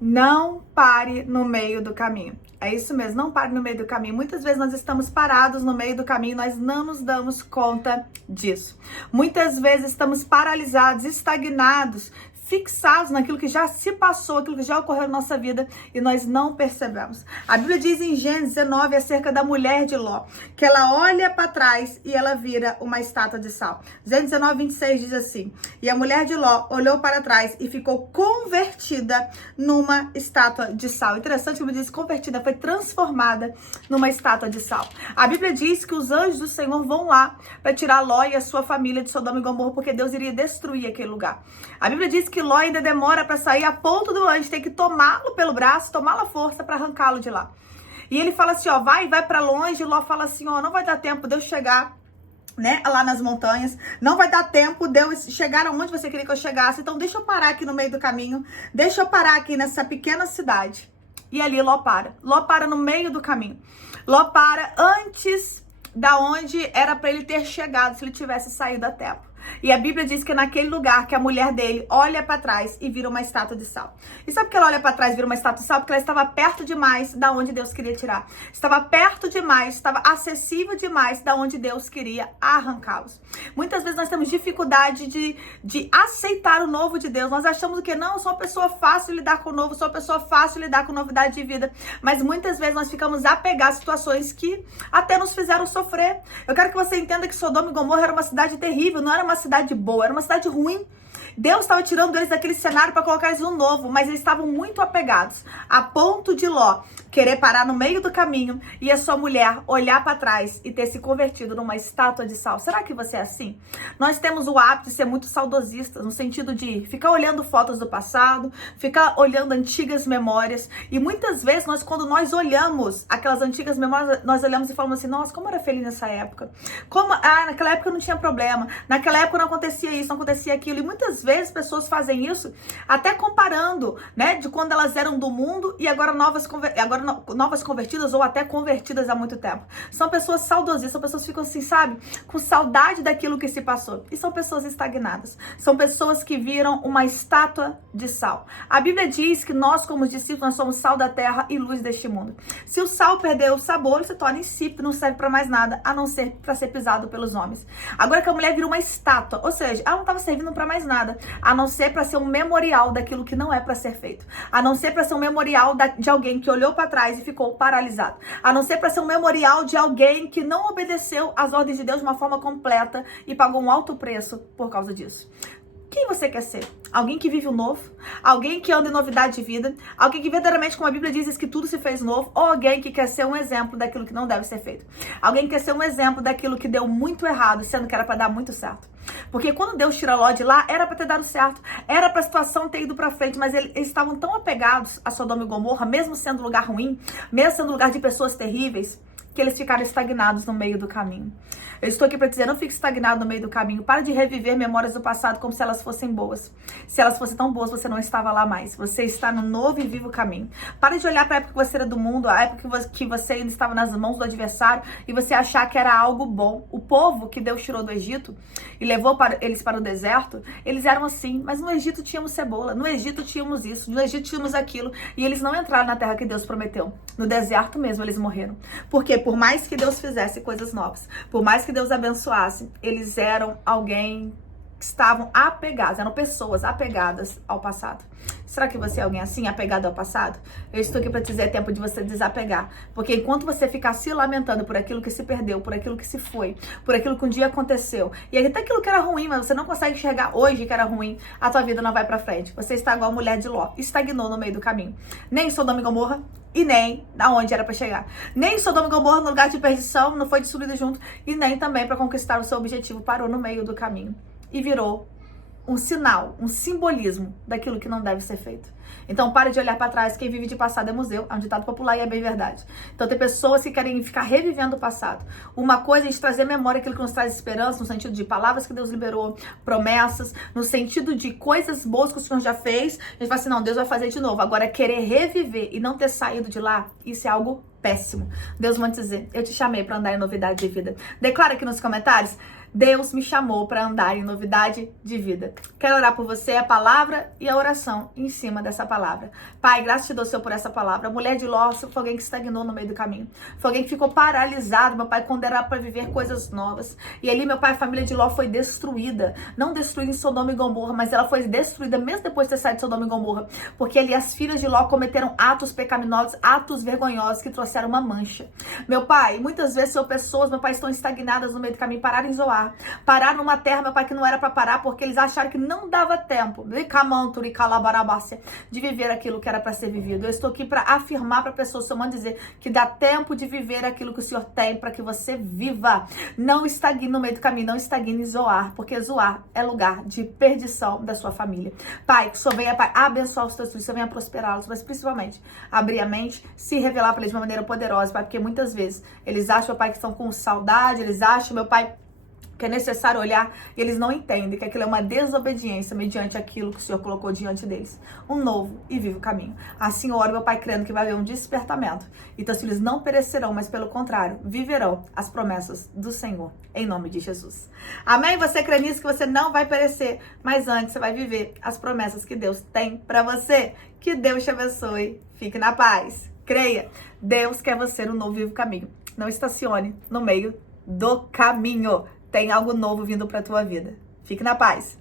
Não pare no meio do caminho. É isso mesmo, não pare no meio do caminho. Muitas vezes nós estamos parados no meio do caminho, nós não nos damos conta disso. Muitas vezes estamos paralisados, estagnados, fixados naquilo que já se passou, aquilo que já ocorreu na nossa vida e nós não percebemos. A Bíblia diz em Gênesis 19 acerca da mulher de Ló, que ela olha para trás e ela vira uma estátua de sal. Gênesis 19, 26 diz assim: e a mulher de Ló olhou para trás e ficou convertida numa estátua de sal. Interessante que a Bíblia diz convertida, foi transformada numa estátua de sal. A Bíblia diz que os anjos do Senhor vão lá para tirar Ló e a sua família de Sodoma e Gomorra, porque Deus iria destruir aquele lugar. A Bíblia diz que Ló ainda demora para sair, a ponto do anjo ter que tomá-lo pelo braço, tomá-lo à força para arrancá-lo de lá. E ele fala assim, ó, vai para longe. Ló fala assim, ó, não vai dar tempo de eu chegar, né, lá nas montanhas, não vai dar tempo de eu chegar aonde você queria que eu chegasse, então deixa eu parar aqui no meio do caminho, deixa eu parar aqui nessa pequena cidade. E ali Ló para no meio do caminho. Ló para antes da onde era para ele ter chegado, se ele tivesse saído a tempo. E a Bíblia diz que é naquele lugar que a mulher dele olha para trás e vira uma estátua de sal. E sabe por que ela olha para trás e vira uma estátua de sal? Porque ela estava perto demais da onde Deus queria tirar. Estava perto demais, estava acessível demais da onde Deus queria arrancá-los. Muitas vezes nós temos dificuldade de aceitar o novo de Deus. Nós achamos que não, eu sou uma pessoa fácil de lidar com o novo, sou uma pessoa fácil de lidar com novidade de vida. Mas muitas vezes nós ficamos apegados a situações que até nos fizeram sofrer. Eu quero que você entenda que Sodoma e Gomorra era uma cidade terrível, não era uma cidade boa, era uma cidade ruim. Deus estava tirando eles daquele cenário para colocar eles no novo, mas eles estavam muito apegados, a ponto de Ló querer parar no meio do caminho e a sua mulher olhar para trás e ter se convertido numa estátua de sal. Será que você é assim? Nós temos o hábito de ser muito saudosistas, no sentido de ficar olhando fotos do passado, ficar olhando antigas memórias, e muitas vezes quando nós olhamos aquelas antigas memórias, nós olhamos e falamos assim, nossa, como eu era feliz nessa época, naquela época não tinha problema, naquela época não acontecia isso, não acontecia aquilo, e muitas vezes pessoas fazem isso até comparando, né, de quando elas eram do mundo e agora novas convertidas ou até convertidas há muito tempo. São pessoas saudosistas, são pessoas que ficam assim, sabe, com saudade daquilo que se passou. E são pessoas estagnadas. São pessoas que viram uma estátua de sal. A Bíblia diz que nós, como discípulos, nós somos sal da terra e luz deste mundo. Se o sal perder o sabor, ele se torna insípido, não serve para mais nada, a não ser para ser pisado pelos homens. Agora que a mulher virou uma estátua, ou seja, ela não estava servindo para mais nada, a não ser para ser um memorial daquilo que não é para ser feito. A não ser para ser um memorial de alguém que olhou para trás e ficou paralisado. A não ser para ser um memorial de alguém que não obedeceu às ordens de Deus de uma forma completa e pagou um alto preço por causa disso. Quem você quer ser? Alguém que vive o novo? Alguém que anda em novidade de vida? Alguém que verdadeiramente, como a Bíblia diz que tudo se fez novo? Ou alguém que quer ser um exemplo daquilo que não deve ser feito? Alguém que quer ser um exemplo daquilo que deu muito errado, sendo que era para dar muito certo? Porque quando Deus tira Ló de lá, era para ter dado certo, era para a situação ter ido para frente, mas eles estavam tão apegados a Sodoma e Gomorra, mesmo sendo lugar ruim, mesmo sendo lugar de pessoas terríveis, que eles ficaram estagnados no meio do caminho. Eu estou aqui para dizer, não fique estagnado no meio do caminho. Para de reviver memórias do passado como se elas fossem boas. Se elas fossem tão boas, você não estava lá mais. Você está no novo e vivo caminho. Para de olhar para a época que você era do mundo, a época que você ainda estava nas mãos do adversário e você achar que era algo bom. O povo que Deus tirou do Egito e levou eles para o deserto, eles eram assim. Mas no Egito tínhamos cebola, no Egito tínhamos isso, no Egito tínhamos aquilo. E eles não entraram na terra que Deus prometeu. No deserto mesmo eles morreram. Porque por mais que Deus fizesse coisas novas, por mais que Deus abençoasse, eles eram alguém que estavam apegados, eram pessoas apegadas ao passado. Será que você é alguém assim, apegado ao passado? Eu estou aqui para te dizer, é tempo de você desapegar. Porque enquanto você ficar se lamentando por aquilo que se perdeu, por aquilo que se foi, por aquilo que um dia aconteceu, e até aquilo que era ruim, mas você não consegue enxergar hoje que era ruim, a tua vida não vai para frente. Você está igual a mulher de Ló, estagnou no meio do caminho. Nem Sodoma e Gomorra, e nem da onde era para chegar. Nem Sodoma e Gomorra no lugar de perdição, não foi destruído junto, e nem também para conquistar o seu objetivo, parou no meio do caminho. E virou um sinal, um simbolismo daquilo que não deve ser feito. Então pare de olhar para trás, quem vive de passado é museu, é um ditado popular e é bem verdade. Então tem pessoas que querem ficar revivendo o passado. Uma coisa é a gente trazer memória aquilo que nos traz esperança, no sentido de palavras que Deus liberou, promessas, no sentido de coisas boas que o Senhor já fez. A gente fala assim, não, Deus vai fazer de novo. Agora querer reviver e não ter saído de lá, isso é algo péssimo. Deus vai te dizer, eu te chamei para andar em novidade de vida. Declara aqui nos comentários, Deus me chamou para andar em novidade de vida. Quero orar por você, a palavra e a oração em cima dessa palavra. Pai, graças te dou, Senhor, por essa palavra. A mulher de Ló foi alguém que estagnou no meio do caminho. Foi alguém que ficou paralisado, meu Pai, quando era para viver coisas novas. E ali, meu Pai, a família de Ló foi destruída. Não destruída em Sodoma e Gomorra, mas ela foi destruída mesmo depois de ter saído de Sodoma e Gomorra. Porque ali as filhas de Ló cometeram atos pecaminosos, atos vergonhosos que trouxeram uma mancha. Meu Pai, muitas vezes são pessoas, meu Pai, estão estagnadas no meio do caminho, pararam em Zoar. Pararam numa terra, meu Pai, que não era para parar, porque eles acharam que não dava tempo de viver aquilo que era para ser vivido. Eu estou aqui para afirmar para a pessoa, Senhor, dizer que dá tempo de viver aquilo que o Senhor tem para que você viva. Não estagne no meio do caminho, não estagne em Zoar, porque Zoar é lugar de perdição da sua família. Pai, que o Senhor venha, Pai, abençoar os teus filhos, que o Senhor venha prosperá-los, mas principalmente abrir a mente, se revelar para eles de uma maneira poderosa, Pai, porque muitas vezes eles acham, meu Pai, que estão com saudade, eles acham, meu Pai, que é necessário olhar e eles não entendem que aquilo é uma desobediência mediante aquilo que o Senhor colocou diante deles. Um novo e vivo caminho. Assim oro, meu Pai, crendo que vai haver um despertamento. E teus filhos não perecerão, mas pelo contrário, viverão as promessas do Senhor. Em nome de Jesus. Amém? Você crê nisso, que você não vai perecer, mas antes você vai viver as promessas que Deus tem para você. Que Deus te abençoe. Fique na paz. Creia. Deus quer você no novo e vivo caminho. Não estacione no meio do caminho. Tem algo novo vindo para a tua vida. Fique na paz.